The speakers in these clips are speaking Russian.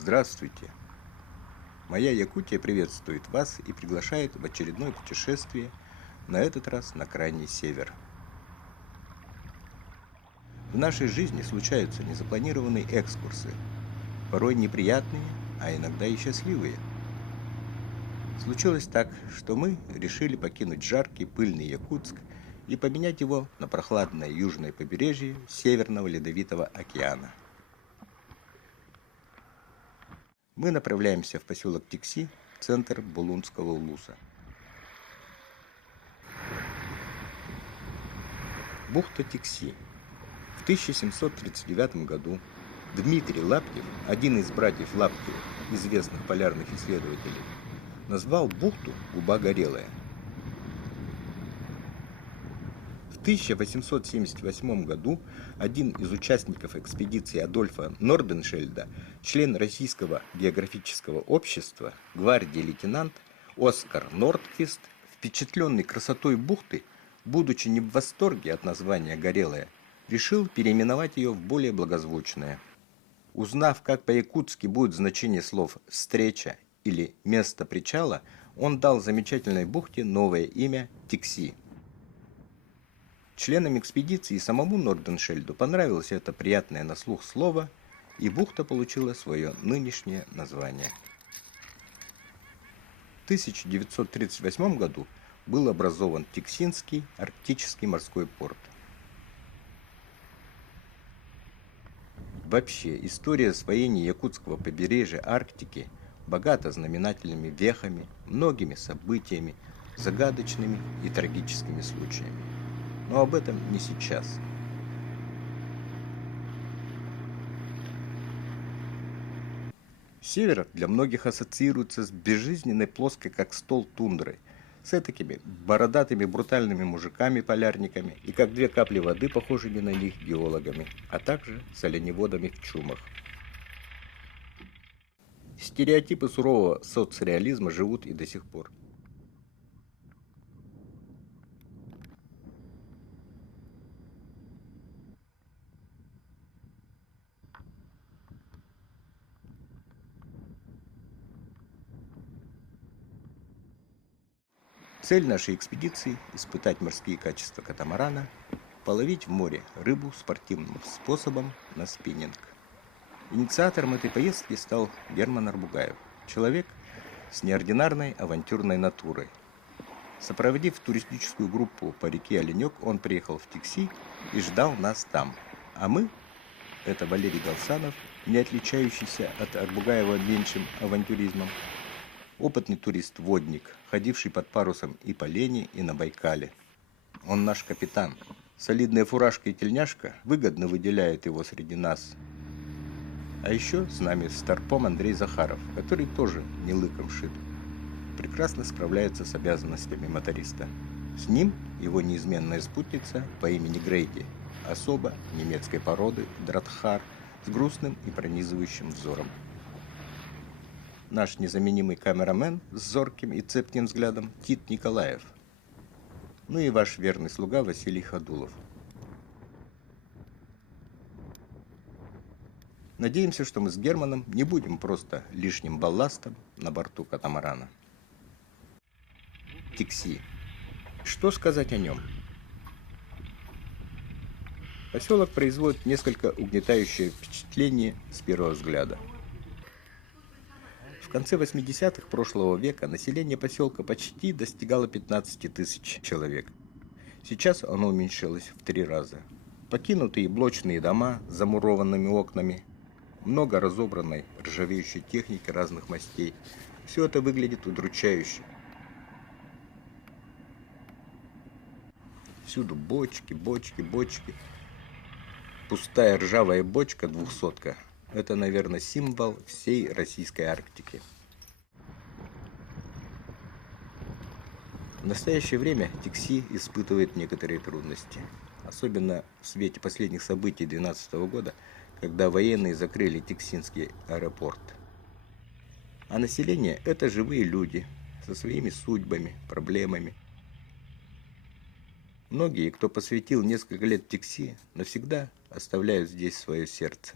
Здравствуйте! Моя Якутия приветствует вас и приглашает в очередное путешествие, на этот раз на крайний север. В нашей жизни случаются незапланированные экскурсы, порой неприятные, а иногда и счастливые. Случилось так, что мы решили покинуть жаркий пыльный Якутск и поменять его на прохладное южное побережье Северного Ледовитого океана. Мы направляемся в поселок Тикси, центр Булунского улуса. Бухта Тикси. В 1739 году Дмитрий Лаптев, один из братьев Лаптевых, известных полярных исследователей, назвал бухту «Губа горелая». В 1878 году один из участников экспедиции Адольфа Норденшельда, член Российского географического общества, гвардии лейтенант Оскар Нордквист, впечатленный красотой бухты, будучи не в восторге от названия «Горелая», решил переименовать ее в более благозвучное. Узнав, как по-якутски будет значение слов «встреча» или «место причала», он дал замечательной бухте новое имя Тикси. Членам экспедиции и самому Норденшельду понравилось это приятное на слух слово, и бухта получила свое нынешнее название. В 1938 году был образован Тиксинский арктический морской порт. Вообще, история освоения якутского побережья Арктики богата знаменательными вехами, многими событиями, загадочными и трагическими случаями. Но об этом не сейчас. Север для многих ассоциируется с безжизненной плоской, как стол, тундрой, с этакими бородатыми брутальными мужиками-полярниками и как две капли воды, похожими на них, геологами, а также с оленеводами в чумах. Стереотипы сурового соцреализма живут и до сих пор. Цель нашей экспедиции – испытать морские качества катамарана, половить в море рыбу спортивным способом на спиннинг. Инициатором этой поездки стал Герман Арбугаев, человек с неординарной авантюрной натурой. Сопроводив туристическую группу по реке Оленек, он приехал в Тикси и ждал нас там. А мы – это Валерий Галсанов, не отличающийся от Арбугаева меньшим авантюризмом, опытный турист-водник, ходивший под парусом и по Лени, и на Байкале. Он наш капитан. Солидная фуражка и тельняшка выгодно выделяют его среди нас. А еще с нами старпом Андрей Захаров, который тоже не лыком шит. Прекрасно справляется с обязанностями моториста. С ним его неизменная спутница по имени Грейди, особа немецкой породы Дратхар с грустным и пронизывающим взором. Наш незаменимый камерамен с зорким и цепким взглядом Тит Николаев. Ну и ваш верный слуга Василий Ходулов. Надеемся, что мы с Германом не будем просто лишним балластом на борту катамарана. Тикси. Что сказать о нем? Поселок производит несколько угнетающее впечатление с первого взгляда. В конце 80-х прошлого века население поселка почти достигало 15 тысяч человек. Сейчас оно уменьшилось в 3 раза. Покинутые блочные дома с замурованными окнами, много разобранной ржавеющей техники разных мастей. Все это выглядит удручающе. Всюду бочки, бочки, бочки. Пустая ржавая бочка 200-ка. Это, наверное, символ всей российской Арктики. В настоящее время Тикси испытывает некоторые трудности. Особенно в свете последних событий 2012 года, когда военные закрыли Тиксинский аэропорт. А население – это живые люди со своими судьбами, проблемами. Многие, кто посвятил несколько лет Тикси, навсегда оставляют здесь свое сердце.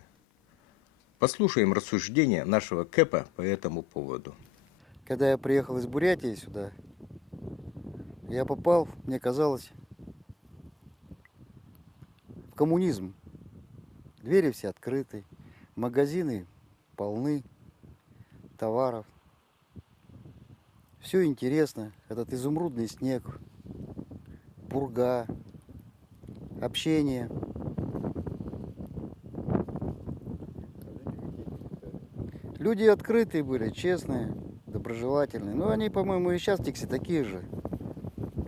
Послушаем рассуждения нашего Кэпа по этому поводу. Когда я приехал из Бурятии сюда, я попал, мне казалось, в коммунизм. Двери все открыты, магазины полны товаров. Все интересно. Этот изумрудный снег, пурга, общение. Люди открытые были, честные, доброжелательные. Ну, они, по-моему, и сейчас в Тикси такие же.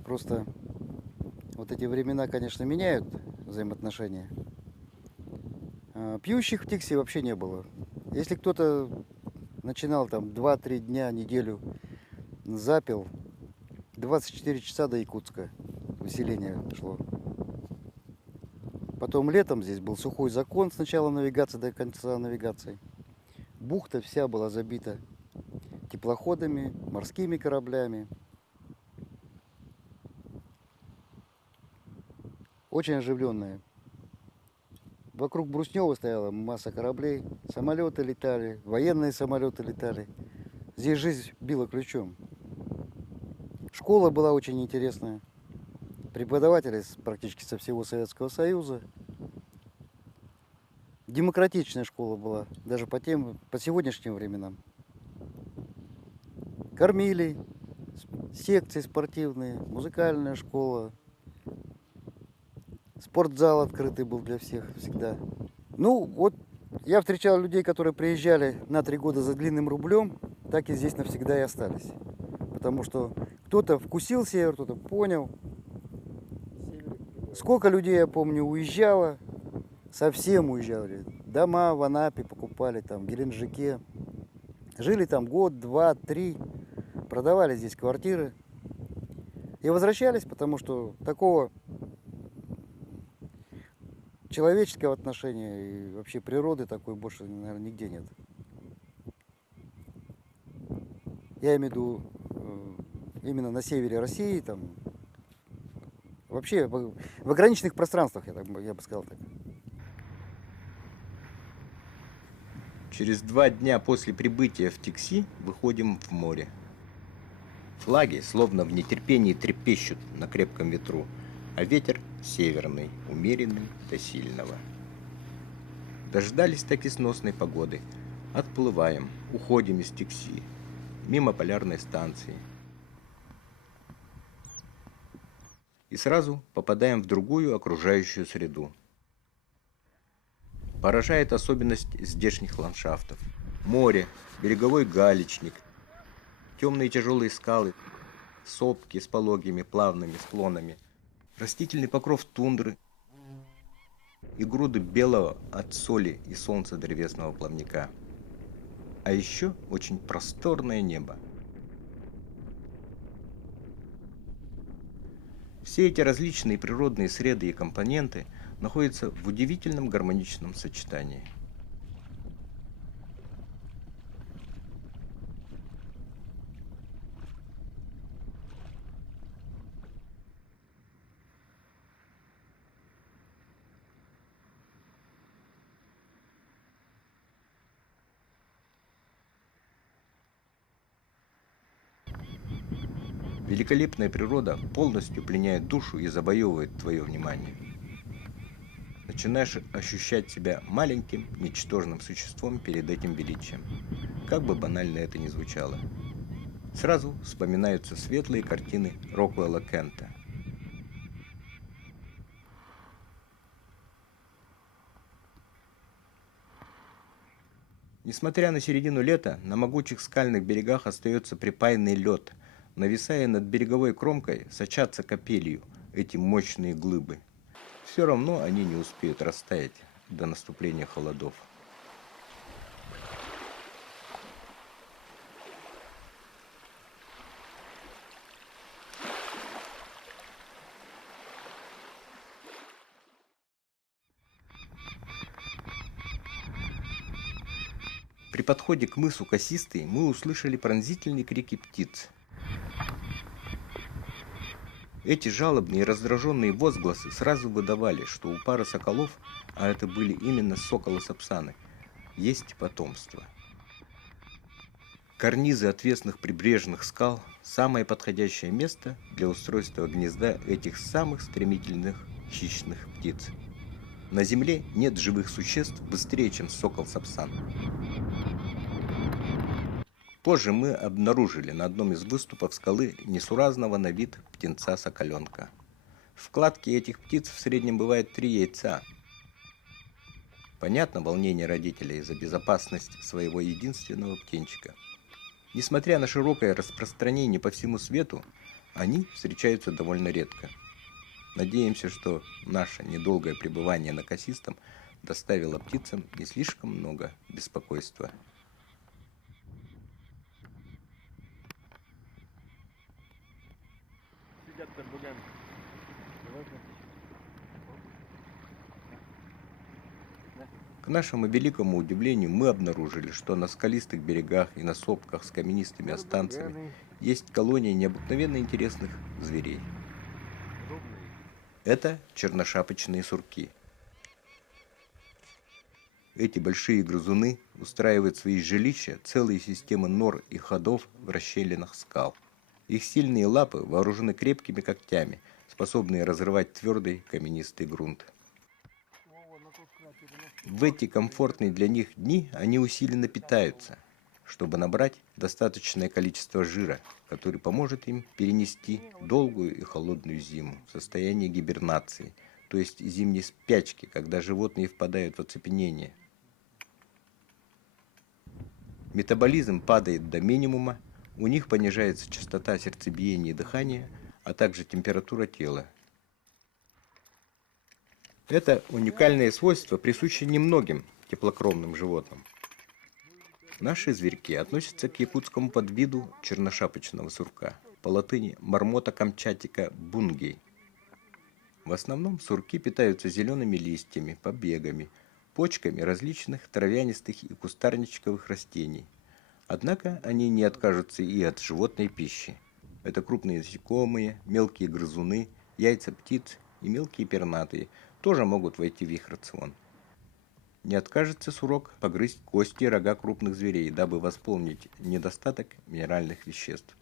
Просто вот эти времена, конечно, меняют взаимоотношения. Пьющих в Тикси вообще не было. Если кто-то начинал там 2-3 дня, неделю запил, 24 часа до Якутска выселение шло. Потом летом здесь был сухой закон с начала навигации до конца навигации. Бухта вся была забита теплоходами, морскими кораблями. Очень оживленная. Вокруг Бруснева стояла масса кораблей, самолеты летали, военные самолеты летали. Здесь жизнь била ключом. Школа была очень интересная. Преподаватели практически со всего Советского Союза. Демократичная школа была, даже по сегодняшним временам. Кормили, секции спортивные, музыкальная школа. Спортзал открытый был для всех всегда. Ну, вот я встречал людей, которые приезжали на 3 года за длинным рублем, так и здесь навсегда и остались. Потому что кто-то вкусил север, кто-то понял. Сколько людей, я помню, уезжало, совсем уезжали. Дома в Анапе покупали, там, в Геленджике. Жили там год, 2, 3, продавали здесь квартиры. И возвращались, потому что такого человеческого отношения и вообще природы такой больше, наверное, нигде нет. Я имею в виду именно на севере России, там, вообще в ограниченных пространствах, я бы сказал так. Через 2 дня после прибытия в Тикси выходим в море. Флаги словно в нетерпении трепещут на крепком ветру, а ветер северный, умеренный до сильного. Дождались таки сносной погоды. Отплываем, уходим из Тикси, мимо полярной станции. И сразу попадаем в другую окружающую среду. Поражает особенность здешних ландшафтов. Море, береговой галечник, темные тяжелые скалы, сопки с пологими плавными склонами, растительный покров тундры и груды белого от соли и солнца древесного плавника. А еще очень просторное небо. Все эти различные природные среды и компоненты находятся в удивительном гармоничном сочетании. Великолепная природа полностью пленяет душу и завоевывает твое внимание. Начинаешь ощущать себя маленьким, ничтожным существом перед этим величием. Как бы банально это ни звучало. Сразу вспоминаются светлые картины Роквелла Кента. Несмотря на середину лета, на могучих скальных берегах остается припаянный лед. Нависая над береговой кромкой, сочатся капелью эти мощные глыбы. Все равно они не успеют растаять до наступления холодов. При подходе к мысу Косистый мы услышали пронзительные крики птиц. Эти жалобные и раздраженные возгласы сразу выдавали, что у пары соколов, а это были именно соколы-сапсаны, есть потомство. Карнизы отвесных прибрежных скал – самое подходящее место для устройства гнезда этих самых стремительных хищных птиц. На Земле нет живых существ быстрее, чем сокол-сапсан. Позже мы обнаружили на одном из выступов скалы несуразного на вид птенца-соколенка. В кладке этих птиц в среднем бывает 3 яйца. Понятно волнение родителей за безопасность своего единственного птенчика. Несмотря на широкое распространение по всему свету, они встречаются довольно редко. Надеемся, что наше недолгое пребывание на Касистом доставило птицам не слишком много беспокойства. К нашему великому удивлению мы обнаружили, что на скалистых берегах и на сопках с каменистыми останцами есть колония необыкновенно интересных зверей. Это черношапочные сурки. Эти большие грызуны устраивают свои жилища, целые системы нор и ходов в расщелинах скал. Их сильные лапы вооружены крепкими когтями, способные разрывать твердый каменистый грунт. В эти комфортные для них дни они усиленно питаются, чтобы набрать достаточное количество жира, который поможет им перенести долгую и холодную зиму в состоянии гибернации, то есть зимней спячки, когда животные впадают в оцепенение. Метаболизм падает до минимума, у них понижается частота сердцебиения и дыхания, а также температура тела. Это уникальное свойство присуще немногим теплокровным животным. Наши зверьки относятся к якутскому подвиду черношапочного сурка, по латыни мармота камчатика бунгей. В основном сурки питаются зелеными листьями, побегами, почками различных травянистых и кустарничковых растений. Однако они не откажутся и от животной пищи. Это крупные насекомые, мелкие грызуны, яйца птиц и мелкие пернатые тоже могут войти в их рацион. Не откажется сурок погрызть кости и рога крупных зверей, дабы восполнить недостаток минеральных веществ.